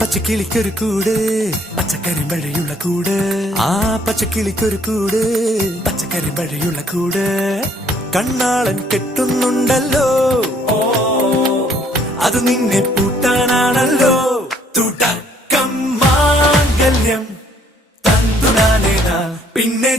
പച്ചക്കിളിക്കൊരു കൂട് പച്ചക്കരിമ്പഴയുള്ള കൂട് ആ പച്ചക്കിളിക്കൊരു കൂട് പച്ചക്കരിമ്പഴയുള്ള കൂട് കണ്ണാളൻ കെട്ടുന്നുണ്ടല്ലോ അത് നിന്നെ പൂട്ടാനാണല്ലോ തുടക്കം മാംഗല്യം തന്തുനാനേന പിന്നെ